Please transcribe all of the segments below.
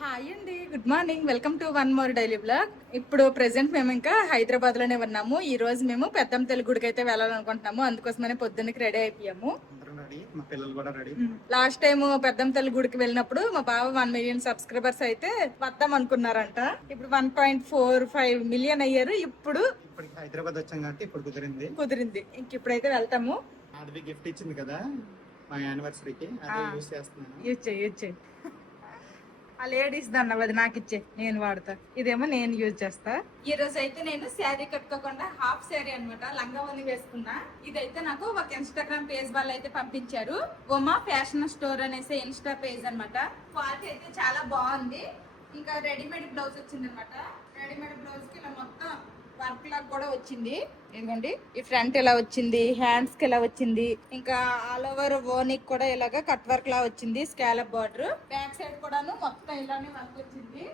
Hi అండి, good morning. Welcome to one more daily blog. ఇప్పుడు present మేము ఇంకా హైదరాబాద్ లోనే ఉన్నాము. ఈ రోజు మేము పెద్దంతల్లి గుడికి అయితే వెళ్ళాలనుకుంటున్నాము. అందుకోసమనే పొద్దున్నకి రెడీ అయిపోయాము. లాస్ట్ టైం పెద్దంతల్లి గుడికి వెళ్ళినప్పుడు మా బావ 1 మిలియన్ సబ్స్క్రైబర్స్ అయితే వద్దాం అనుకున్నారంట. ఇప్పుడు 1.45 మిలియన్ అయ్యారు. ఇప్పుడు హైదరాబాద్ వచ్చాం కాబట్టి ఇప్పుడు కుదిరింది. ఇంక ఇప్పుడైతే వెళ్తాము. గిఫ్ట్ ఇచ్చింది కదా మా యానివర్సరీకి, యూజ్ చేయి. ఆ లేడీస్ దన్నది అది నాకు ఇచ్చే, నేను వాడతా. ఇదేమో నేను యూజ్ చేస్తా. ఈ రోజు అయితే నేను శారీ కట్టుకోకుండా హాఫ్ శారీ అనమాట, లంగా ఓని వేసుకున్నా. ఇదైతే నాకు ఒక ఇన్స్టాగ్రామ్ పేజ్ వాళ్ళు అయితే పంపించారు. ఉమా ఫ్యాషన్ స్టోర్ అనేసి ఇన్స్టా పేజ్ అనమాట. క్వాలిటీ అయితే చాలా బాగుంది. ఇంకా రెడీమేడ్ బ్లౌజ్ వచ్చింది అనమాట. రెడీమేడ్ బ్లౌజ్ కి ఇలా మొత్తం వర్క్ లాగా కూడా వచ్చింది. ఇదిగోండి, ఈ ఫ్రంట్ ఇలా వచ్చింది, హ్యాండ్స్ కి ఇలా వచ్చింది, ఇంకా ఆల్ ఓవర్ ఓనికి కూడా ఇలాగా కట్ వర్క్ లా వచ్చింది. స్కాలప్ బార్డర్, బ్యాక్ సైడ్ కూడాను మొత్తం ఇలానే వర్క్ వచ్చింది.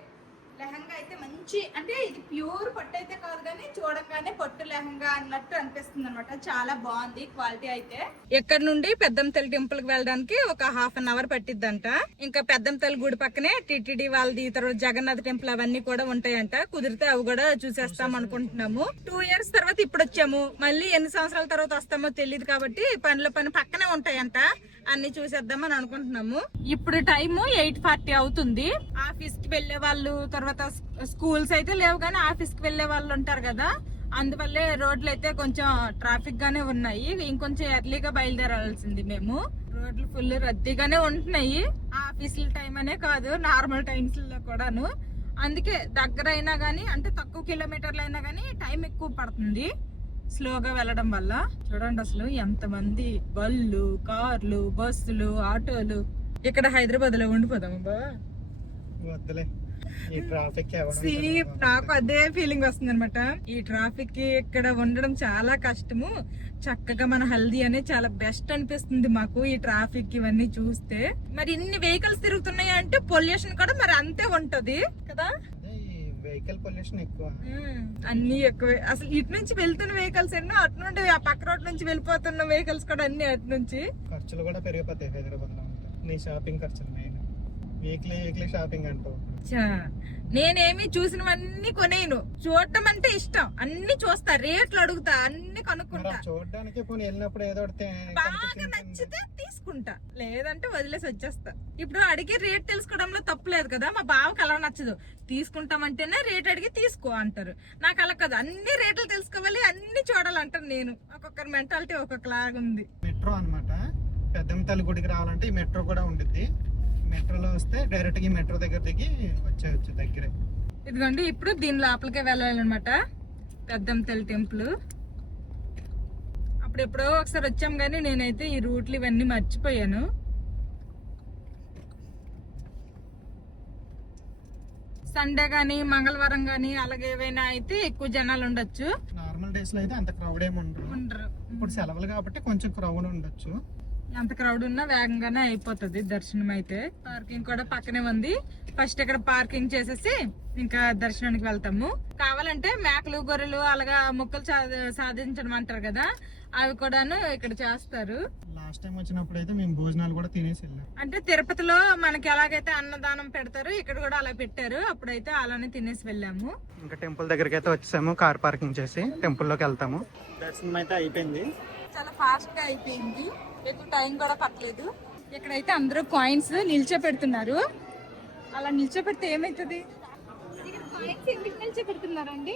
లెహంగా అయితే మంచి, అంటే ఇది ప్యూర్ పట్టు అయితే కాదు కానీ చూడగానే పట్టు లెహంగా అన్నట్టు అనిపిస్తుంది అనమాట. చాలా బాగుంది క్వాలిటీ అయితే. ఇక్కడ నుండి పెద్దంతల్లి టెంపుల్ కి వెళ్ళడానికి ఒక ½ అన్ అవర్ పట్టిద్దంట. ఇంకా పెద్దంతల్లి గుడి పక్కనే టిటిడి వాళ్ళది, తర్వాత జగన్నాథ్ టెంపుల్ అవన్నీ కూడా ఉంటాయంట. కుదిరితే అవి కూడా చూసేస్తాం అనుకుంటున్నాము. 2 years తర్వాత ఇప్పుడు వచ్చాము. మళ్ళీ ఎన్ని సంవత్సరాల తర్వాత వస్తామో తెలియదు కాబట్టి పని పక్కనే ఉంటాయంట. అన్ని చూసేద్దామని అనుకుంటున్నాము. ఇప్పుడు టైము 8:40 అవుతుంది. ఆఫీస్ కి వెళ్లే వాళ్ళు, తర్వాత స్కూల్స్ అయితే లేవు కానీ ఆఫీస్ కి వెళ్లే వాళ్ళు ఉంటారు కదా, అందువల్లే రోడ్లు అయితే కొంచెం ట్రాఫిక్ గానే ఉన్నాయి. ఇంకొంచెం ఎర్లీగా బయలుదేరాల్సింది మేము. రోడ్లు ఫుల్ రద్దీగానే ఉంటున్నాయి. ఆఫీసుల టైం అనే కాదు, నార్మల్ టైమ్స్ లో కూడాను. అందుకే దగ్గర అయినా గానీ, అంటే తక్కువ కిలోమీటర్లు అయినా గానీ టైం ఎక్కువ పడుతుంది స్లోగా వెళ్ళడం వల్ల. చూడండి అసలు ఎంతమంది బళ్ళు, కార్లు, బస్సులు, ఆటోలు. ఇక్కడ హైదరాబాద్ లో ఉండిపోదాము బాబా. నాకు అదే ఫీలింగ్ వస్తుంది అనమాట. ఈ ట్రాఫిక్ కి ఇక్కడ ఉండడం చాలా కష్టము. చక్కగా మన హెల్దీ అనేది చాలా బెస్ట్ అనిపిస్తుంది మాకు ఈ ట్రాఫిక్ ఇవన్నీ చూస్తే. మరి ఇన్ని వెహికల్స్ తిరుగుతున్నాయి అంటే పొల్యూషన్ కూడా మరి అంతే ఉంటది కదా. వెహికల్ పొల్యూషన్ ఎక్కువ, అన్ని ఎక్కువే. అసలు ఇటు నుంచి వెళ్తున్న వెహికల్స్ ఎన్నో, అటు నుండి ఆ పక్క రోడ్ నుంచి వెళ్ళిపోతున్న వెహికల్స్ కూడా అన్ని అటు నుంచి. ఖర్చులు కూడా పెరిగిపోతాయి హైదరాబాద్ లో. నీ షాపింగ్ ఖర్చులు మెయిన్, వీక్లీ షాపింగ్ అంటావు. నేనేమి చూసినవన్నీ కొనేను. చూడటం అంటే ఇష్టం, అన్ని చూస్తా, రేట్లు అడుగుతా, అన్ని కనుక్కుంటా. చూడడానికి వెళ్ళినప్పుడు ఏదో బాగా నచ్చితే తీసుకుంటా, లేదంటే వదిలేసి వచ్చేస్తా. ఇప్పుడు అడిగి రేట్ తెలుసుకోవడంలో తప్పులేదు కదా. మా బావకి అలా నచ్చదు, తీసుకుంటామంటేనే రేట్ అడిగి తీసుకో అంటారు. నాకు అలా కదా, అన్ని రేట్లు తెలుసుకోవాలి, అన్ని చూడాలంటారు. నేను ఒక్కొక్కరి మెంటాలిటీ ఒక్కొక్కలాగా ఉంది. మెట్రో అనమాట. పెద్దంతల్లి గుడికి రావాలంటే ఈ మెట్రో కూడా ఉంటుంది. మెట్రోలో వస్తే డైరెక్ట్ గా మెట్రో దగ్గర దిగి వచ్చేయచ్చు దగ్గరే. ఇదిగోండి, ఇప్పుడు దీని లోపలికే వెళ్ళాలన్నమాట, పెద్దంతల్లి టెంపుల్. అప్పుడు ఎప్పుడో ఒకసారి వచ్చాం కానీ నేనైతే ఈ రూట్లు ఇవన్నీ మర్చిపోయాను. సండే గానీ, మంగళవారం గానీ అలాగే ఏవైనా అయితే ఎక్కువ జనాలు ఉండొచ్చు. నార్మల్ డేస్ లో అయితే అంత క్రౌడ్ ఏమి ఉండరు. ఇప్పుడు సెలవులు కాబట్టి కొంచెం క్రౌడ్ ఉండొచ్చు. ఎంత క్రౌడ్ ఉన్నా వేగంగానే అయిపోతుంది దర్శనం అయితే. పార్కింగ్ కూడా పక్కనే ఉంది. ఫస్ట్ ఇక్కడ పార్కింగ్ చేసేసి ఇంకా దర్శనానికి వెళ్తాము. కావాలంటే మేకలు, గొర్రెలు అలాగా మొక్కలు సాధించడం అంటారు కదా, అవి కూడాను ఇక్కడ చేస్తారు. లాస్ట్ టైం వచ్చినప్పుడు అయితే మేము భోజనాలు కూడా తినేసి వెళ్ళాం. అంటే తిరుపతిలో మనకి ఎలాగైతే అన్నదానం పెడతారు, ఇక్కడ కూడా అలా పెట్టారు. అప్పుడైతే అలానే తినేసి వెళ్ళాము. ఇంకా టెంపుల్ దగ్గరికి అయితే వచ్చాము. కార్ పార్కింగ్ చేసి టెంపుల్ లోకి వెళ్తాము. దర్శనం అయితే అయిపోయింది, చాలా ఫాస్ట్ గా అయిపోయింది. ఎక్కువ టైం కూడా పట్టలేదు. ఇక్కడైతే అందరూ కాయిన్స్ నిల్చోపెడుతున్నారు. అలా నిల్చోపెడితే ఏమైతుంది? ఎందుకు నిల్చోపెడుతున్నారండి?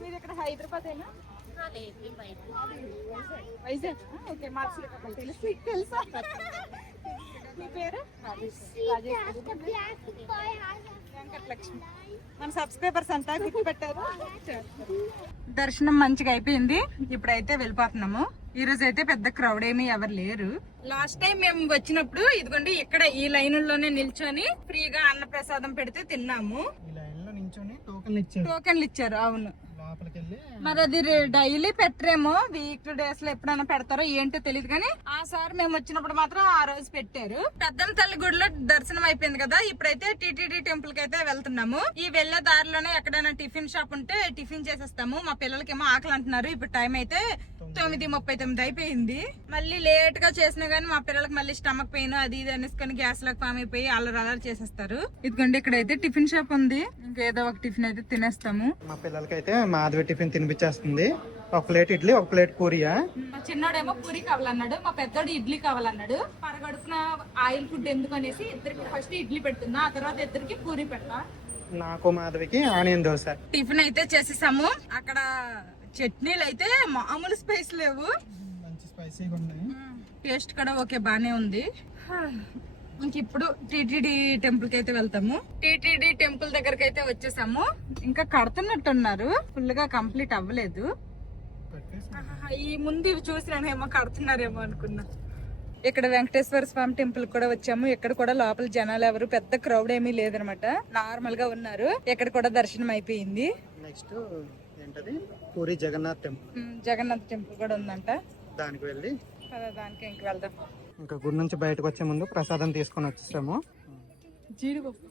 మీరు ఇక్కడ హైదరాబాదేనా? వైజాగ్. ఓకే, మార్చి తెలుసా? మీ పేరు? వెంకటలక్ష్మి. మన సబ్స్క్రైబర్స్ అంతా గుర్తుపెట్టారు. దర్శనం మంచిగా అయిపోయింది. ఇప్పుడైతే వెళ్ళిపోతున్నాము. ఈ రోజు అయితే పెద్ద క్రౌడ్ ఏమీ ఎవరు లేరు. లాస్ట్ టైం మేము వచ్చినప్పుడు ఇదిగోండి ఇక్కడ ఈ లైన్ లోనే నిల్చొని ఫ్రీగా అన్న ప్రసాదం పెడితే తిన్నాము. టోకెన్లు ఇచ్చారు. అవును, లోపలికి వెళ్ళి మరి అది డైలీ పెట్టరేమో, వీక్ డేస్ లో ఎప్పుడైనా పెడతారో ఏంటో తెలియదు కానీ ఆ సార్ మేము వచ్చినప్పుడు మాత్రం ఆ రోజు పెట్టారు. పెద్దమ్మ తల్లి గుడిలో దర్శనం అయిపోయింది కదా, ఇప్పుడైతే టీటీడీ టెంపుల్ కి అయితే వెళ్తున్నాము. ఈ వెళ్లే దారిలోనే ఎక్కడైనా టిఫిన్ షాప్ ఉంటే టిఫిన్ చేసేస్తాము. మా పిల్లలకేమో ఆకలి అంటున్నారు. ఇప్పుడు టైం అయితే 9:39 అయిపోయింది. మళ్ళీ లేట్ గా చేసినా గానీ మా పిల్లలకి మళ్ళీ స్టమక్ పెయిన్ అది ఇది అనేసుకొని గ్యాస్ లకు ఫామ్ అయిపోయి అల్లరి చేసేస్తారు. ఇదిగోండి ఇక్కడైతే టిఫిన్ షాప్ ఉంది, ఇంకేదో ఒక టిఫిన్ అయితే తినేస్తాము. మా పిల్లలకి అయితే మాధవి టిఫిన్ తినిపించేస్తుంది. ఒక ప్లేట్ ఇడ్లీ, ఒక ప్లేట్ పూరియా. మా చిన్నోడేమో పూరి కావాలన్నాడు, మా పెద్దోడు ఇడ్లీ కావాలన్నాడు. పరగడుపున ఆయిల్ ఫుడ్ ఎందుకు అనేసి ఇద్దరికి ఫస్ట్ ఇడ్లీ పెడుతున్నా, ఆ తర్వాత ఇద్దరికి పూరి పెడతా. నాకు మాధవికి ఆనియన్ దోశ. టిఫిన్ అయితే చేసేసాము. అక్కడ చట్నీలు అయితే మామూలు స్పైస్ లేవు, మంచి స్పైసీగా ఉన్నాయి. టేస్ట్ కూడా ఓకే బానే ఉంది. ఇంక ఇప్పుడు టీటీడీ టెంపుల్ కి అయితే వెళ్తాము. టీటీడీ టెంపుల్ దగ్గరకి అయితే వచ్చేసాము. ఇంకా కడుతున్నట్టున్నారు, ఫుల్ గా కంప్లీట్ అవ్వలేదు. ఈ ముందు ఇవి చూసినానేమో కడుతున్నారేమో అనుకున్నా. ఇక్కడ వెంకటేశ్వర స్వామి టెంపుల్ కూడా వచ్చాము. ఇక్కడ కూడా లోపల జనాలు ఎవరు పెద్ద క్రౌడ్ ఏమీ లేదనమాట, నార్మల్ గా ఉన్నారు. ఇక్కడ కూడా దర్శనం అయిపోయింది. నెక్స్ట్ ఏంటది, పూరి జగన్నాథ్ టెంపుల్. జగన్నాథ్ టెంపుల్ కూడా ఉందంట, దానికి వెళ్ళి దానికి ఇంక వెళ్దాం. ఇంకా గుడి నుంచి బయటకు వచ్చే ముందు ప్రసాదం తీసుకొని వచ్చేసాము. జీడిపప్పు.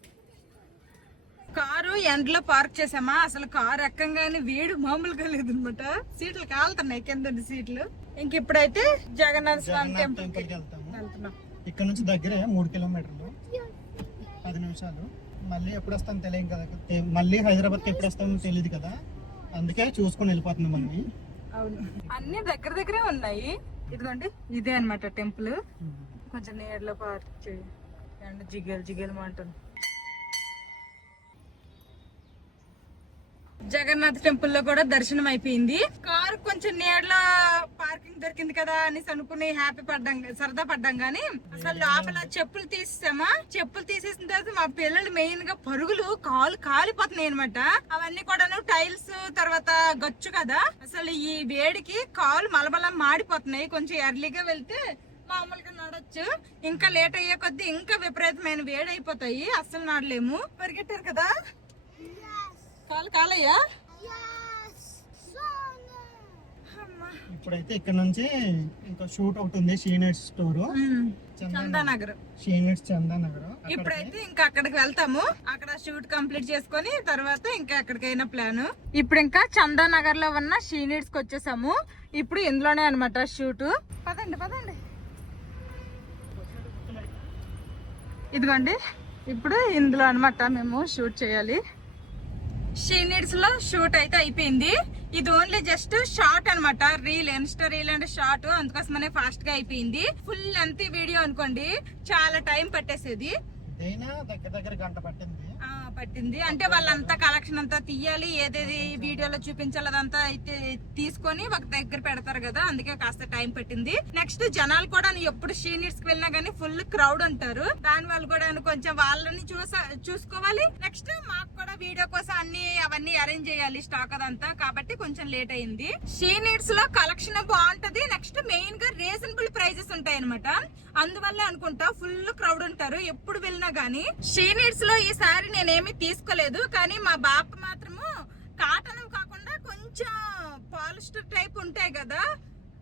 కారు ఎండలో పార్క్ చేసామా, అసలు కారు ఎక్కంగానే వేడి మామూలుగా లేదనమాట. సీట్లు కాలుతున్నాయి కింద సీట్లు. ఇంక ఇప్పుడైతే జగన్నాథ్ స్వామి టెంపుల్ కి వెళ్తున్నాం. ఇక్కడ నుంచి దగ్గరే 3 కిలోమీటర్లు, 10 నిమిషాలు. మళ్ళీ ఎప్పుడు వస్తాం తెలియదు కదా, మళ్ళీ హైదరాబాద్ కి ఎప్పుడు వస్తామో తెలియదు కదా, అందుకే చూసుకొని వెళ్ళిపోతున్నాం అన్ని. అవును, అన్ని దగ్గరే ఉన్నాయి. ఇదిగోండి ఇదే అన్నమాట టెంపుల్. కొంచెం నేర్లో పార్క్ చేయండి, జిగేలు అంటుంది. జగన్నాథ్ టెంపుల్ లో కూడా దర్శనం అయిపోయింది. కారు కొంచెం నీడలో పార్కింగ్ దొరికింది కదా అని అనుకుని హ్యాపీ పడ్డాం, సరదా పడ్డాం గానీ అసలు లోపల చెప్పులు తీసేసామా. చెప్పులు తీసేసిన తర్వాత మా పిల్లలు మెయిన్ గా పరుగులు కాలు కాలిపోతున్నాయి అనమాట. అవన్నీ కూడాను టైల్స్ తర్వాత గచ్చు కదా, అసలు ఈ వేడికి కాలు మలబలం మాడిపోతున్నాయి. కొంచెం ఎర్లీగా వెళ్తే మామూలుగా నడొచ్చు, ఇంకా లేట్ అయ్యే కొద్దీ ఇంకా విపరీతమైన వేడి అయిపోతాయి, అస్సలు నడలేము. పరిగెట్టారు కదా, కాలయ్యా. ఇప్పుడైతే ఇక్కడ నుంచి ఇంకా షూట్ ఒకటి ఉంది, షీనెట్స్ స్టోర్ చందానగర్. షీనెట్స్ చందానగర్. ఇప్పుడైతే ఇంకా అక్కడికి వెళ్తాము. అక్కడ షూట్ కంప్లీట్ చేసుకొని తర్వాత ఇంకా ఎక్కడికైనా ప్లాన్. ఇప్పుడు ఇంకా చందానగర్ లో ఉన్న షీనెట్స్ కి వచ్చేసాము. ఇప్పుడు ఇందులోనే అనమాట షూట్. పదండి. ఇదిగోండి ఇప్పుడు ఇందులో అనమాట మేము షూట్ చేయాలి. షీనిడ్స్ లో షూట్ అయితే అయిపోయింది. ఇది ఓన్లీ జస్ట్ షార్ట్ అనమాట, ఇన్స్టా రీల్ అండ్ షార్ట్, అందుకోసమనే ఫాస్ట్ గా అయిపోయింది. ఫుల్ లెంత్ వీడియో అనుకోండి, చాలా టైం పట్టేసేది. దగ్గర గంట పట్టింది. అంటే వాళ్ళంతా కలెక్షన్ అంతా తీయాలి, ఏదేది వీడియోలో చూపించాలి అదంతా అయితే తీసుకొని ఒక దగ్గర పెడతారు కదా, అందుకే కాస్త టైం పట్టింది. నెక్స్ట్ జనాలు కూడా ఎప్పుడు షీనిట్స్ కి వెళ్ళినా గానీ ఫుల్ క్రౌడ్ ఉంటారు, దాని వల్ల కూడా కొంచెం వాళ్ళని చూసుకోవాలి. నెక్స్ట్ మాకు కూడా వీడియో కోసం అవన్నీ అరేంజ్ చేయాలి స్టాక్ అదంతా, కాబట్టి కొంచెం లేట్ అయింది. షీనిట్స్ లో కలెక్షన్ బాగుంటది. నెక్స్ట్ మెయిన్ గా రీజనబుల్ ప్రైజెస్ ఉంటాయి అనమాట, అందువల్ల అనుకుంటా ఫుల్ క్రౌడ్ ఉంటారు ఎప్పుడు వెళ్ళినా గానీ. షీనిట్స్ లో ఈసారి నేనేమి తీసుకోలేదు, కానీ మా బాప మాత్రము కాటన్ కాకుండా కొంచెం పాలిస్టర్ టైప్ ఉంటాయి కదా,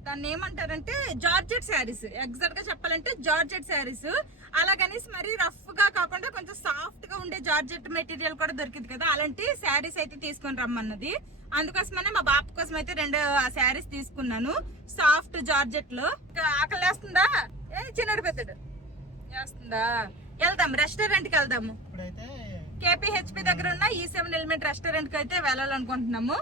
దాన్ని ఏమంటారంటే జార్జెట్ శారీస్, ఎగ్జాక్ట్ గా చెప్పాలంటే జార్జెట్ శారీస్. అలాగనేసి మరి రఫ్ గా కాకుండా కొంచెం సాఫ్ట్ గా ఉండే జార్జెట్ మెటీరియల్ కూడా దొరికింది కదా, అలాంటి శారీస్ అయితే తీసుకొని రమ్మన్నది. అందుకోసమనే మా బాప కోసం అయితే 2 శారీస్ తీసుకున్నాను, సాఫ్ట్ జార్జెట్ లో. ఆకలి వేస్తుందా చిన్నడు పెద్దడు వేస్తుందా? వెళ్దాం, రెస్టారెంట్ కి వెళ్దాము. కేపీహెచ్పి దగ్గర ఉన్న E7 ఎలిమెంట్ రెస్టారెంట్ కి అయితే వెళ్ళాలనుకుంటున్నాము.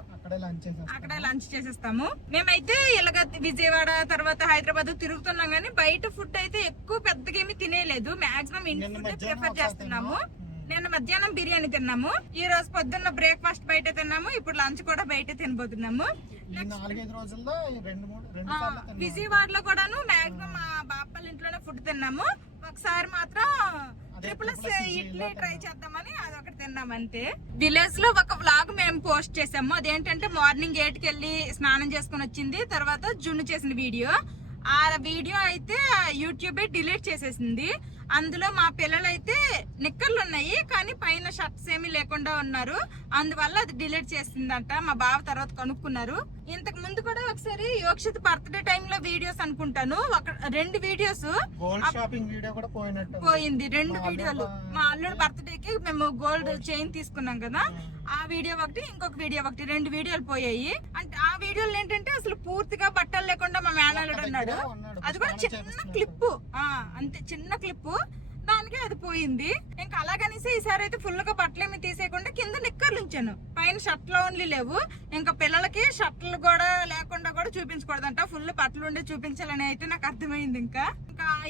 అక్కడే లంచ్ చేసేస్తాము. మేమైతే ఇలాగ విజయవాడ తర్వాత హైదరాబాద్ తిరుగుతున్నాం గానీ బయట ఫుడ్ అయితే ఎక్కువ పెద్దగా ఏమి తినేలేదు, మాక్సిమం ఇంటి ఫుడ్ ప్రిఫర్ చేస్తున్నాము. నిన్న మధ్యాహ్నం బిర్యానీ తిన్నాము, ఈ రోజు పొద్దున్న బ్రేక్ఫాస్ట్ బయట తిన్నాము, ఇప్పుడు లంచ్ కూడా బయట తినబోతున్నాము. విజయవాడలో కూడాను మాక్సిమం మా బాపల ఇంట్లోనే ఫుడ్ తిన్నాము. ఒకసారి మాత్రం ఇడ్లీ ట్రై చేద్దామని అదొకటి తిన్నాం అంతే. విలేజ్ లో ఒక వ్లాగ్ మేము పోస్ట్ చేసాము, అదేంటంటే మార్నింగ్ 8కి వెళ్ళి స్నానం చేసుకుని వచ్చింది, తర్వాత జున్ను చేసిన వీడియో. ఆ వీడియో అయితే యూట్యూబ్ డిలీట్ చేసేసింది. అందులో మా పిల్లలైతే నిక్కర్లు ఉన్నాయి కానీ పైన షర్ట్స్ ఏమీ లేకుండా ఉన్నారు. అందువల్ల అది డిలీట్ చేసిందంట. మా బావ తర్వాత కనుక్కున్నారు. ఇంతకు ముందు కూడా ఒకసారి యోక్షిత్ బర్త్డే టైమ్ లో వీడియోస్ అనుకుంటాను, 2 వీడియోస్ గోల్డ్ షాపింగ్ వీడియో కూడా పోయింది. 2 వీడియోలు మా అల్లుడు బర్త్డే కి మేము గోల్డ్ చైన్ తీసుకున్నాం కదా, ఆ వీడియో ఒకటి, ఇంకొక వీడియో ఒకటి, 2 వీడియోలు పోయాయి. అంటే ఆ వీడియోలు ఏంటంటే అసలు పూర్తిగా బట్టలు లేకుండా మా మేనల్లుడు ఉన్నాడు. అది కూడా చిన్న క్లిప్పు, అంతే చిన్న క్లిప్పు, దానికి అది పోయింది. ఇంకా అలాగనేసి ఈసారి అయితే ఫుల్ గా బట్టలు ఏమి తీసేయకుండా కింద నిక్కర్లు ఉంచాను, పైన షర్ట్లు ఓన్లీ లేవు. ఇంకా పిల్లలకి షర్ట్లు కూడా లేకుండా కూడా చూపించకూడదంట, ఫుల్ బట్టలు ఉండి చూపించాలని అయితే నాకు అర్థమైంది. ఇంకా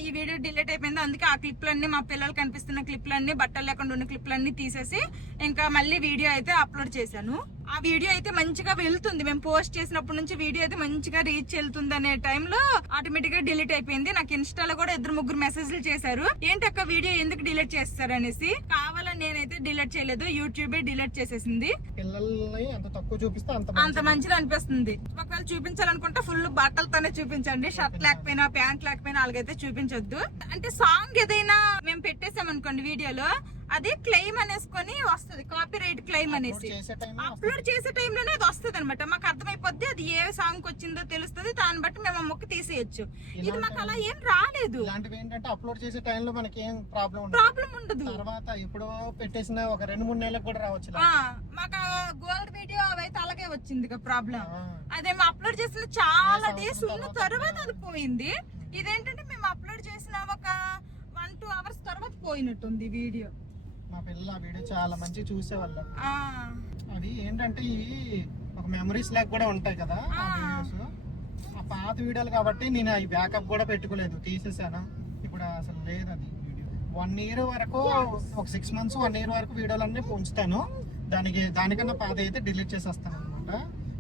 ఈ వీడియో డిలీట్ అయిపోయింది. అందుకే ఆ క్లిప్లన్నీ, మా పిల్లలు కనిపిస్తున్న క్లిప్లన్నీ, బట్టలు లేకుండా ఉన్న క్లిప్లన్నీ తీసేసి ఇంకా మళ్ళీ వీడియో అయితే అప్లోడ్ చేశాను. ఆ వీడియో అయితే మంచిగా వెళ్తుంది, మేము పోస్ట్ చేసినప్పటి నుంచి వీడియో అయితే మంచిగా రీచ్ వెళ్తుంది అనే టైంలో ఆటోమేటిక్ గా డిలీట్ అయిపోయింది. నాకు ఇన్స్టాలో కూడా 2-3 మెసేజ్లు చేశారు, ఏంటక్క వీడియో ఎందుకు డిలీట్ చేస్తారు అనేసి. కావాలని నేనైతే డిలీట్ చేయలేదు, యూట్యూబే డిలీట్ చేసేసింది. పిల్లల్ని ఎంత తక్కువ చూపిస్తే అంత మంచిది అనిపిస్తుంది. ఒకవేళ చూపించాలనుకుంటే ఫుల్ బట్టలతోనే చూపించండి, షర్ట్ లేకపోయినా ప్యాంట్ లేకపోయినా అలాగైతే చూపించొద్దు. అంటే సాంగ్ ఏదైనా మేము పెట్టేసాం అనుకోండి వీడియోలో, అది క్లెయిమ్ అనేసుకొని వస్తుంది, కాపీ రైట్ క్లెయిమ్ అనేసి. అప్లోడ్ చేసే టైంలోనే అది వస్తుంది అనమాట, మాకు అర్థమైపోద్ది అది ఏ సాంగ్ వచ్చిందో తెలుస్తుంది, దాన్ని బట్టి మేము మొక్క తీసేయచ్చు. ఇది మాకు అలా ఏం రాలేదు. ఇలాంటివి ఏంటంటే అప్లోడ్ చేసే టైంలో మనకి ఏం ప్రాబ్లం ఉండదు. తర్వాత ఇప్పుడు పెట్టేసిన ఒక 2-3 నెలలకు కూడా రావచ్చు. మాకు గోల్డ్ వీడియో అవైతే అలాగే వచ్చింది ప్రాబ్లం. అదేమో అప్లోడ్ చేసిన చాలా డేస్ ఉన్న తర్వాత అది పోయింది. ఇదేంటంటే మేము అప్లోడ్ చేసిన ఒక 1-2 అవర్స్ తర్వాత పోయినట్టుంది వీడియో. మా పిల్లలు ఆ వీడియో చాలా మంచి చూసేవాళ్ళు. అవి ఏంటంటే ఇవి ఒక మెమరీస్ లాగా కూడా ఉంటాయి కదా ఆ వీడియోస్. ఆ పాత వీడియోలు కాబట్టి నేను అవి బ్యాకప్ కూడా పెట్టుకోలేదు, తీసేసాను. ఇప్పుడు అసలు లేదు అది వీడియో. 1 year వరకు, ఒక 6 months 1 year వరకు వీడియోలన్నీ ఉంచుతాను. దానికన్నా పాత అయితే డిలీట్ చేసేస్తాను అనమాట.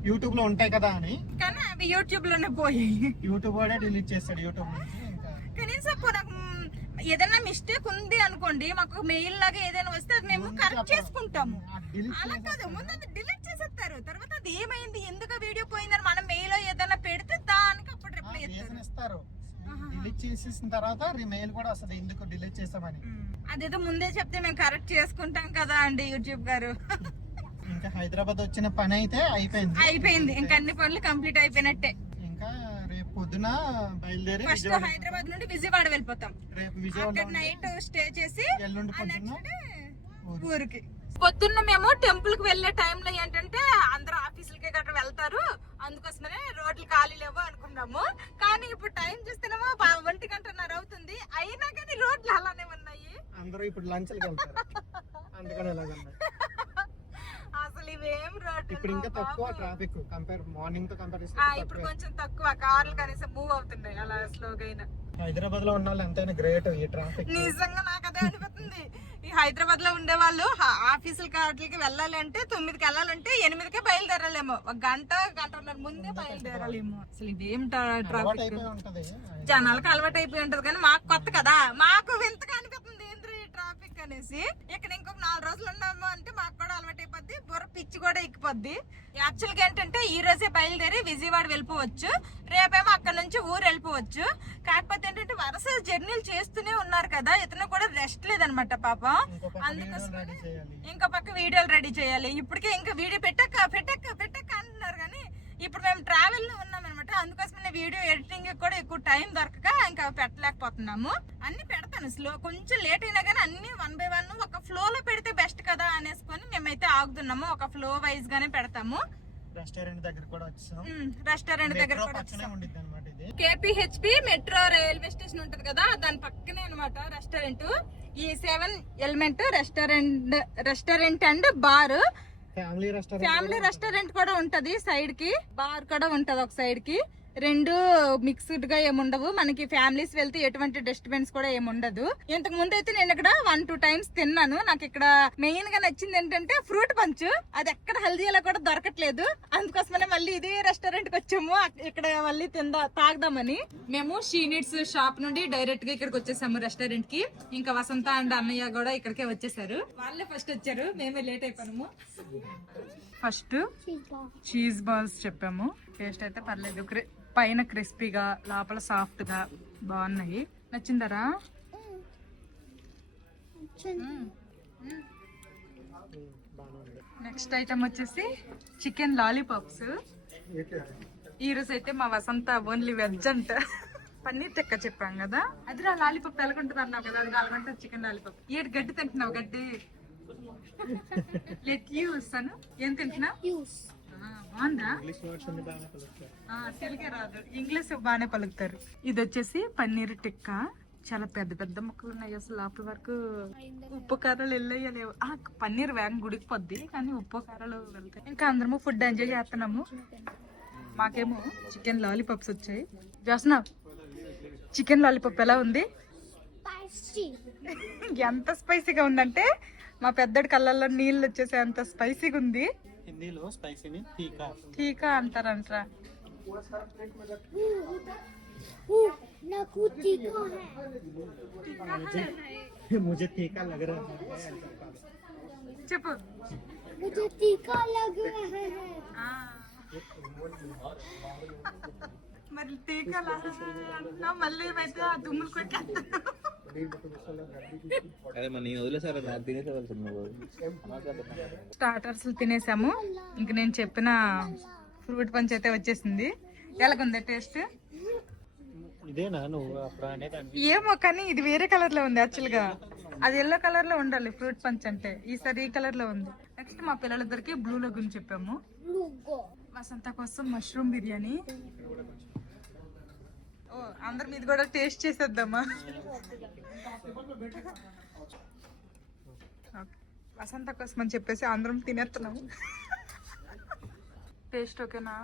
యూట్యూబ్ లో ఉంటాయి కదా అని, కానీ అవి యూట్యూబ్ లోనే పోయాయి. యూట్యూబ్ కూడా డిలీట్ చేస్తాడు యూట్యూబ్ నుంచి. కనీసం నాకు ఏదైనా మిస్టేక్ ఉంది అనుకోండి, మాకు మెయిల్ లాగా ఏదైనా వస్తే అది మేము కరెక్ట్ చేసుకుంటాము. అలా కాదు, ముందు అది డిలీట్ చేసేస్తారు, తర్వాత అది ఏమైంది, ఎందుకు వీడియో పోయిందని మనం మెయిల్ లో ఏదైనా పెడితే దానికి అప్పుడు రిప్లై ఇస్తారు. డిలీట్ చేసేసిన తర్వాత మెయిల్ కూడా వస్తుంది ఎందుకు డిలీట్ చేసామని. అదేదో ముందే చెప్తే మేము కరెక్ట్ చేసుకుంటాం కదా అండి యూట్యూబ్ గారు. ఇంకా హైదరాబాద్ వచ్చిన పని అయితే అయిపోయింది, ఇంకా అన్ని పనులు కంప్లీట్ అయిపోయినట్టే. ఇంకా రేపు పొద్దున బయలుదేరి ఫస్ట్ హైదరాబాద్ నుండి విజయవాడ వెళ్ళిపోతాం. అక్కడ నైట్ స్టే చేసి ఎల్లుండి పొద్దున్న ఊరికి. పొద్దున్న మేము టెంపుల్ కి వెళ్లే టైంలో ఏంటంటే అందరూ ఆఫీసులకి గట్రా వెళ్తారు, అందుకోసమనే రోడ్లు ఖాళీ లేవు అనుకున్నాము. కానీ ఇప్పుడు టైం చూస్తేనేమో 1:30 అవుతుంది, అయినా కానీ రోడ్లు అలానే ఉన్నాయి. అందరూ ఇప్పుడు లంచ్కి వెళ్తారు, అందుకని అసలు ఇవేం రోడ్లు ఇప్పుడు ఇంకా తక్కువ ట్రాఫిక్ మార్నింగ్ తో కంపేర్ ఇప్పుడు కొంచెం తక్కువ, కార్లు కనీసం మూవ్ అవుతున్నాయి అలా స్లోగా అయినా. హైదరాబాద్ లో ఉన్న వాళ్ళు ఎంతైనా గ్రేట్ ఈ ట్రాఫిక్. నిజంగా నాకు అదే అనిపిస్తుంది. ఈ హైదరాబాద్ లో ఉండే వాళ్ళు ఆఫీసులకి వాటికి వెళ్ళాలంటే 9కి వెళ్ళాలంటే 8కే బయలుదేరాలేమో, 1-1.5 ముందే బయలుదేరాలేమో. అసలు ఇదేం ట్రాఫిక్, జనాలకు అలవాటు అయిపోయి ఉంటది కానీ మాకు కొత్త కదా, మాకు వింతగా అనిపిస్తుంది ట్రాఫిక్ అనేసి. ఇక్కడ ఇంకొక 4 రోజులు ఉన్నాము అంటే మాకు కూడా అలవాటు అయిపోద్ది, బుర్ర పిచ్చి కూడా ఎక్కిపోద్ది. యాక్చువల్ గా ఏంటంటే ఈ రోజే బయలుదేరి విజయవాడ వెళ్ళిపోవచ్చు, రేపేమో అక్కడ నుంచి ఊరు వెళ్ళిపోవచ్చు. కాకపోతే ఏంటంటే వరుస జర్నీలు చేస్తూనే ఉన్నారు కదా, ఇతను కూడా రెస్ట్ లేదనమాట పాపం. అందుకోసం ఇంకో పక్క వీడియోలు రెడీ చేయాలి. ఇప్పటికే ఇంకా వీడియో పెట్టక్క అంటున్నారు కానీ ఇప్పుడు మేము ట్రావెల్ లో ఉన్నాం అనమాట, అందుకోసమే వీడియో ఎడిటింగ్ కూడా ఎక్కువ టైం దొరకక ఇంకా పెట్టలేకపోతున్నాము. అన్ని పెడతాను స్లో, కొంచెం లేట్ అయినా కానీ అన్ని 1 by 1 ఒక ఫ్లో లో పెడితే బెస్ట్ కదా అనేసుకొని మేమైతే ఆగుతున్నాము. ఒక ఫ్లో వైజ్ గానే పెడతాము. రెస్టారెంట్ దగ్గర కూడా వచ్చాం, KPHP మెట్రో రైల్వే స్టేషన్ ఉంటది కదా, దాని పక్కనే అనమాట రెస్టారెంట్. ఈ 7 element restaurant and bar, family restaurant కూడా ఉంటది. సైడ్ కి బార్ కూడా ఉంటది ఒక సైడ్ కి. 2 మిక్స్డ్ గా ఏముండవు మనకి. ఫ్యామిలీస్ వెళ్తే ఎటువంటి డిస్టర్బెన్స్ కూడా ఏముండదు. ఇంతకు ముందు అయితే నేను ఇక్కడ 1-2 times తిన్నాను. నాకు ఇక్కడ మెయిన్ గా నచ్చింది ఏంటంటే ఫ్రూట్ పంచ్, అది ఎక్కడ హల్దీలో కూడా దొరకట్లేదు. అందుకోసమనే మళ్ళీ ఇదే రెస్టారెంట్ కి వచ్చాము, ఇక్కడ మళ్ళీ తాగదామని. మేము షీనిట్స్ షాప్ నుండి డైరెక్ట్ గా ఇక్కడికి వచ్చేసాము రెస్టారెంట్ కి. ఇంకా వసంత అండ్ అన్నయ్య కూడా ఇక్కడికే వచ్చేసారు. వాళ్ళే ఫస్ట్ వచ్చారు, మేమే లేట్ అయిపోయాము. ఫస్ట్ చీజ్ బాల్స్ చెప్పాము, టేస్ట్ అయితే పర్లేదు. పైన క్రిస్పీగా లోపల సాఫ్ట్ గా బాగున్నాయి. నచ్చిందరా? నెక్స్ట్ ఐటమ్ వచ్చేసి చికెన్ లాలీపాప్స్. ఈ రోజు అయితే మా వసంత ఓన్లీ వెజ్ అంట. పన్నీర్ టిక్కా చెప్పాం కదా, అది లాలీపాప్ ఎలాగుంటుంది అన్నావు కదా, అది అలాగంటుంది చికెన్ లాలీపాప్. ఏడు గడ్డి తింటున్నావు? గడ్డి లెట్ యూస్ అను. ఏం తింటున్నావు? బాగుందా? తెలుగే రాదు, ఇంగ్లీష్ బాగానే పలుకుతారు. ఇది వచ్చేసి పన్నీర్ టిక్కా. చాలా పెద్ద పెద్ద ముక్కలు ఉన్నాయి అసలు. లోపల వరకు ఉప్పు కారాలు వెళ్ళలేవు. పన్నీర్ వేగం గుడికి పొద్ది, కానీ ఉప్పు కారాలు వెళ్తాయి. ఇంకా అందరము ఫుడ్ ఎంజాయ్ చేస్తున్నాము. మాకేమో చికెన్ లాలీపాప్స్ వచ్చాయి. చేస్తున్నావు చికెన్ లాలీపాప్ ఎలా ఉంది? ఎంత స్పైసీగా ఉందంటే మా పెద్దడి కళ్ళల్లో నీళ్ళు వచ్చేసి అంత స్పైసీగా ఉంది. హిందీలో స్పైసీని తీకా తీకా అంటారంటరా. मुझे तीखा लग रहा है. చెప్పు. मुझे तीखा लग रहा है. మరి తీకా అన్నా మళ్ళీ ఏమైతే ఆ దుమ్ములు కొట్టేస్తా. స్టార్టర్స్ తినేసాము. ఇంక నేను చెప్పిన ఫ్రూట్ పంచ్ అయితే వచ్చేసింది. ఎలాగుంది టేస్ట్? ఇదేనా నువ్వు అప్పుడు అనేదాన్ని? ఏమో, కానీ ఇది వేరే కలర్ లో ఉంది యాక్చువల్ గా. అది ఎల్లో కలర్ లో ఉండాలి ఫ్రూట్ పంచ్ అంటే. ఈసారి ఈ కలర్ లో ఉంది. నెక్స్ట్ మా పిల్లలిద్దరికి బ్లూ లగూన్ చెప్పాము. వసంత కోసం మష్రూమ్ బిర్యానీ. ఓ అందరి మీద కూడా టేస్ట్ చేసేద్దామా? వసంత కోసం అని చెప్పేసి అందరం తినేస్తున్నాము. టేస్ట్ ఓకేనా?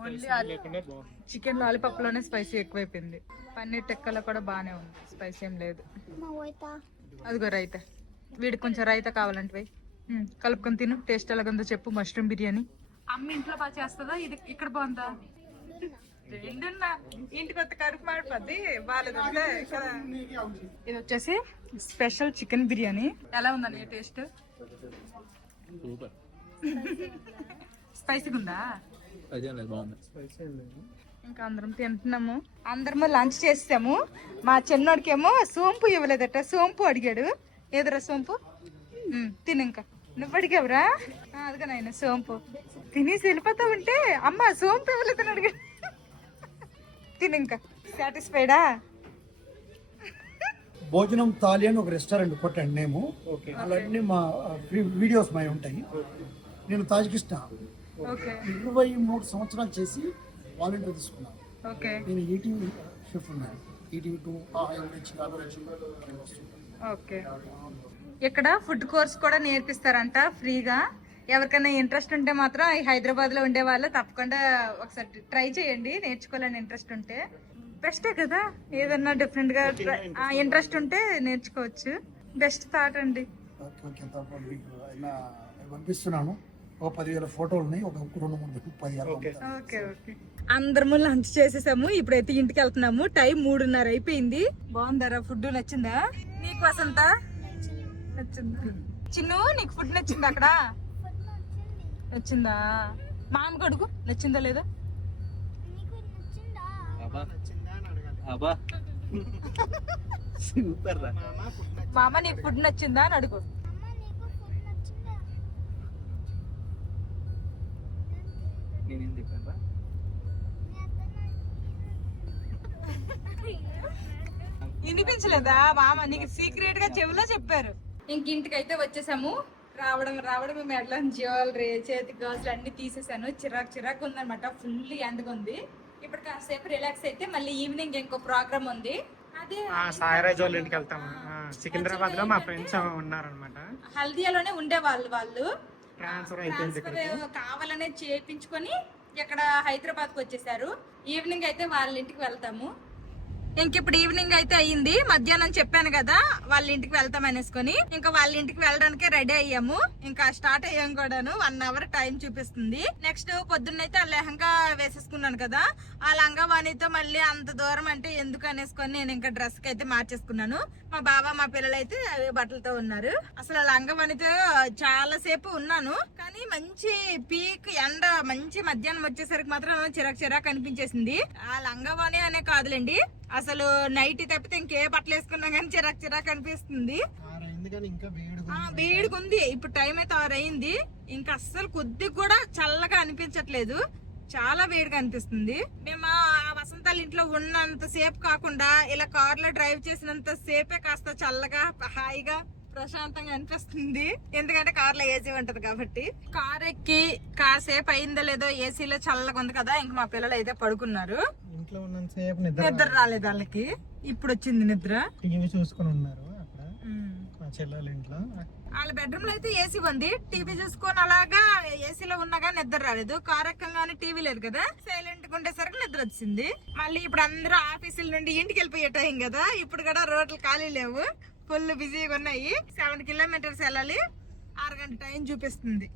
ఓన్లీ చికెన్ లాలీపాప్ లోనే స్పైసీ ఎక్కువైపోయింది. పన్నీర్ టిక్కాలో కూడా బాగానే ఉంది, స్పైసీ ఏం లేదు. అదిగో రైతా. వీడికి కొంచెం రైతా కావాలంటే కలుపుకొని తిను. టేస్ట్ ఎలాగుందో చెప్పు. మష్రూమ్ బిర్యానీ అమ్మ ఇంట్లో బాగా చేస్తుందా, ఇది ఇక్కడ బాగుందా? రెండున్నా ఇంటికి వస్తే కడుపు మాడిపోద్ది. బాగాలేదు. ఇది వచ్చేసి స్పెషల్ చికెన్ బిర్యానీ. ఎలా ఉందని టేస్ట్? స్పైసీగా ఉందా? ఇంకా అందరం తింటున్నాము. అందరము లంచ్ చేసాము. మా చిన్నోడికేమో సోంపు ఇవ్వలేదట. సోంపు అడిగాడు. ఏదరా సోంపు? తిను. ఇంకా నువ్వు అడిగావురా? అదిగా నాయన సోంపు. తినేసి వెళ్ళిపోతా ఉంటే అమ్మ సోంపు ఇవ్వలేదని అడిగాడు. తిను. ఇంకా సాటిస్ఫైడా? భోజనం తాలి అని ఒక రెస్టారెంట్ కొట్టండి నేము. అలాంటి మా వీడియోస్ మా ఉంటాయి. నేను తాజికిస్తాన్ 23 సంవత్సరాలు చేసి వాలంటీర్ తీసుకున్నాను. నేను ఈటీవీ షెఫ్ ఉన్నాను. ETV 2 okay. ఇక్కడ ఫుడ్ కోర్స్ కూడా నేర్పిస్తారంట ఫ్రీగా. ఎవరికైనా ఇంట్రెస్ట్ ఉంటే మాత్రం ఈ హైదరాబాద్ లో ఉండే వాళ్ళు తప్పకుండా ఒకసారి ట్రై చేయండి. నేర్చుకోవాలని ఇంట్రెస్ట్ ఉంటే బెస్టే కదా. ఏదన్నా డిఫరెంట్ గా ఇంట్రెస్ట్ ఉంటే నేర్చుకోవచ్చు. బెస్ట్ థాట్ అండి. పంపిస్తున్నాను. 10,000 ఫోటోలు ఉన్నాయి. ఒక 2-3 10,000. ఓకే. అందరము లంచ్ చేసేసాము. ఇప్పుడైతే ఇంటికి వెళ్తున్నాము. టైం 3:30 అయిపోయింది. బాగుందరా ఫుడ్? నచ్చిందా నీకు వసంత? నచ్చిందా చిన్ను? నీకు ఫుడ్ నచ్చిందా? అక్కడ నచ్చిందా? మామ కొడుకు నచ్చిందా లేదా? మామ నీకు ఫుడ్ నచ్చిందా అని అడుగు. వినిపించలేదా? మామ నీకు సీక్రెట్ గా చెవిలో చెప్పారు. ఇంక ఇంటికైతే వచ్చేసాము. రావడం మెడలో జ్యువెలరీ, చేతి గాజులు అన్ని తీసేసాను. చిరాకు ఉందనమాట. ఫుల్ ఎండగా ఉంది. ఇప్పుడు కాసేపు రిలాక్స్ అయితే మళ్ళీ ఈవినింగ్ ఇంకో ప్రోగ్రామ్ ఉంది. అదే సాయిరాజ్ వాళ్ళ ఇంటికి వెళ్తాము. సికింద్రాబాద్ లో మా ఫ్రెండ్స్ ఉన్నారనమాట. హల్దియాలోనే ఉండేవాళ్ళు. వాళ్ళు ట్రాన్స్ఫర్ కావాలనే చేయించుకొని ఇక్కడ హైదరాబాద్ కు వచ్చేసారు. ఈవినింగ్ అయితే వాళ్ళ ఇంటికి వెళ్తాము. ఇంక ఇప్పుడు ఈవినింగ్ అయితే అయ్యింది. మధ్యాహ్నం చెప్పాను కదా వాళ్ళ ఇంటికి వెళ్తాం అనేసుకొని, ఇంకా వాళ్ళ ఇంటికి వెళ్ళడానికి రెడీ అయ్యాము. ఇంకా స్టార్ట్ అయ్యాం కూడాను. 1 అవర్ టైం చూపిస్తుంది. నెక్స్ట్ పొద్దున్నైతే ఆ లెహంగా వేసేసుకున్నాను కదా, ఆ లంగావాణితో మళ్ళీ అంత దూరం అంటే ఎందుకు అనేసుకొని నేను ఇంకా డ్రెస్ కి అయితే మార్చేసుకున్నాను. మా బావ మా పిల్లలు అయితే అవే బట్టలతో ఉన్నారు. అసలు ఆ లంగావాణితో చాలా సేపు ఉన్నాను, కానీ మంచి పీక్ ఎండ, మంచి మధ్యాహ్నం వచ్చేసరికి మాత్రం చిరాకు అనిపించేసింది. ఆ లంగావాణి అనే కాదులేండి, అసలు నైట్ తప్పితే ఇంకే బట్టలు వేసుకున్నా కానీ చిరాకు చిరాకు అనిపిస్తుంది. ఎందుకని ఇంకా వేడిగా ఉంది. ఇప్పుడు టైం అయితే 6 అయింది. ఇంకా అస్సలు కొద్దిగా కూడా చల్లగా అనిపించట్లేదు, చాలా వేడిగా అనిపిస్తుంది. మేము ఆ వసంతాల ఇంట్లో ఉన్నంత సేపు కాకుండా ఇలా కార్ లో డ్రైవ్ చేసినంత సేపే కాస్త చల్లగా హాయిగా ప్రశాంతంగా అనిపిస్తుంది. ఎందుకంటే కార్ లో ఏసీ ఉంటది కాబట్టి. కార్ ఎక్కి కాసేపు అయిందో లేదో ఏసీలో చల్లగా ఉంది కదా, ఇంక మా పిల్లలు అయితే పడుకున్నారు. ఇంట్లో ఉన్నంత సేపు నిద్ర రాలేదు వాళ్ళకి, ఇప్పుడు వచ్చింది నిద్ర. టీవీ చూసుకొని ఉన్నారు అక్కడ చెల్లెల ఇంట్లో. వాళ్ళ బెడ్రూమ్ లో అయితే ఏసీ ఉంది, టీవీ చూసుకొని అలాగా ఏసీలో ఉన్నాగా నిద్ర రాలేదు. కార్ ఎక్కగానే టీవీ లేదు కదా, సైలెంట్ గా ఉండేసరికి నిద్ర వచ్చింది. మళ్ళీ ఇప్పుడు అందరూ ఆఫీసుల నుండి ఇంటికి వెళ్ళిపోయే టైం కదా, ఇప్పుడు కూడా రోడ్లు ఖాళీ లేవు, ఫుల్ బిజీగా ఉన్నాయి. 7 కిలోమీటర్స్ వెళ్ళాలి, 6 గంట టైం చూపిస్తుంది.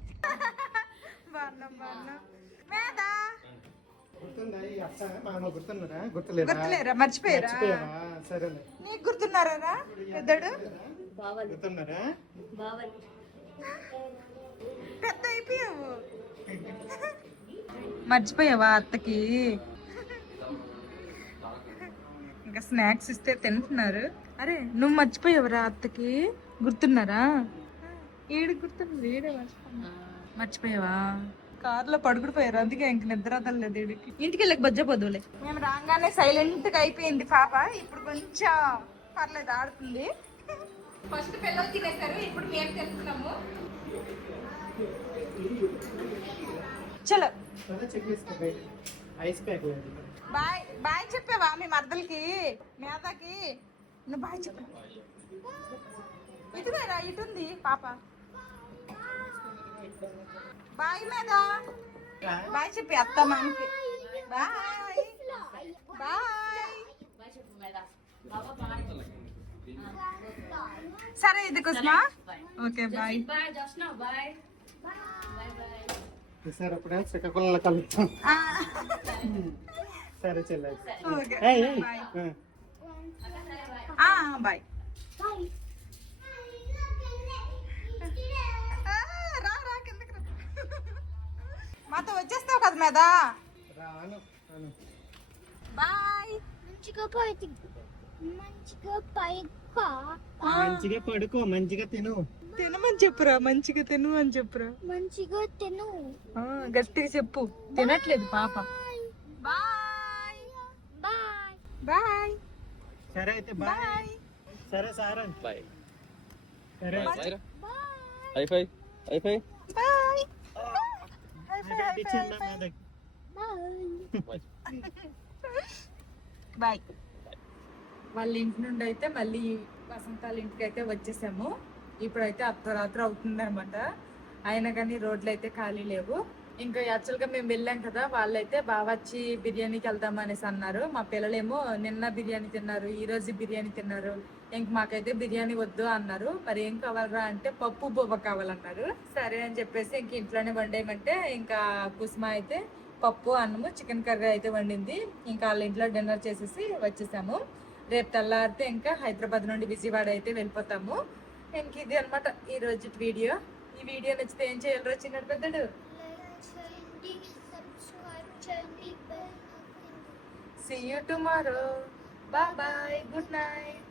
గుర్తులేరా, మర్చిపోయారా? నీకు గుర్తున్నారా పెద్దడు? గుర్తున్నారా? పెద్ద అయిపోయావు, మర్చిపోయావా అత్తకి? ఇంకా స్నాక్స్ ఇస్తే తింటున్నారు. అరే నువ్వు మర్చిపోయావురా అత్తకి, గుర్తున్నారా? ఏడు గుర్తున్నది, ఏడే మర్చిపోయావా? కార్ లో పడుకుడిపోయారు, అందుకే ఇంక నిద్ర వదలలేదు ఏడికి. ఇంటికి వెళ్ళక బొజ్జపోదులే. మేము రాగానే సైలెంట్ గా అయిపోయింది పాప, ఇప్పుడు కొంచెం పర్లేదు ఆడుతుంది. ఫస్ట్ పిల్లలు తినేసారు, ఇప్పుడు మేము తింటున్నాము. చలో ఐస్ ప్యాక్ బాయ్ బాయ్ చెప్పావా మీ మరదలకి మేధకి? నువ్వు బాయ్ చెప్పు. ఇటుగా ఇటుంది పాప. బాయ్ మేధ, బాయ్ చెప్పి అత్త మనకి. Bye bye. సరే ఇది కుస్మా, ఓకే బాయ్. సార్ అప్పుడే శ్రీకాకుళంలో కలుగుతాం. సరే చెల్లె, బాయ్. రా రా కిందకి రా, మాతో వచ్చేస్తావు కదా మీద. బాయ్. మంచిగా పడుకో, మంచిగా తిను. తినమని చెప్పురా, మంచిగా తిను అని చెప్పురా. మంచిగా తిను, గట్టిగా చెప్పు. తినట్లేదు పాప. Bye bye bye. సరే అయితే బాయ్. సరే సారన్ బాయ్. సరే bye high five bye. Bye. వాళ్ళ ఇంటి నుండి అయితే మళ్ళీ వసంతాల ఇంటికి అయితే వచ్చేసాము. ఇప్పుడైతే అర్ధరాత్రి అవుతుంది అనమాట, అయినా కానీ రోడ్లు అయితే ఖాళీ లేవు. ఇంకా యాక్చువల్గా మేము వెళ్ళాం కదా, వాళ్ళైతే బావచ్చి బిర్యానీకి వెళ్దాం అనేసి అన్నారు. మా పిల్లలేమో నిన్న బిర్యానీ తిన్నారు, ఈ రోజు బిర్యానీ తిన్నారు. ఇంక మాకైతే బిర్యానీ వద్దు అన్నారు. మరి ఏం కావాలరా అంటే పప్పు బొబ్బ కావాలన్నారు. సరే అని చెప్పేసి ఇంక ఇంట్లోనే వండేయమంటే ఇంకా కుసుమ అయితే పప్పు అన్నము చికెన్ కర్రీ అయితే వండింది. ఇంకా వాళ్ళ ఇంట్లో డిన్నర్ చేసేసి వచ్చేసాము. రేపు తెల్లారితే ఇంకా హైదరాబాద్ నుండి విజయవాడ అయితే వెళ్ళిపోతాము. ఇంక ఇది అనమాట ఈ రోజు వీడియో. ఈ వీడియో నచ్చితే ఏం చేయాలి చిన్న పెద్దడు? See you tomorrow. Bye bye. Good night.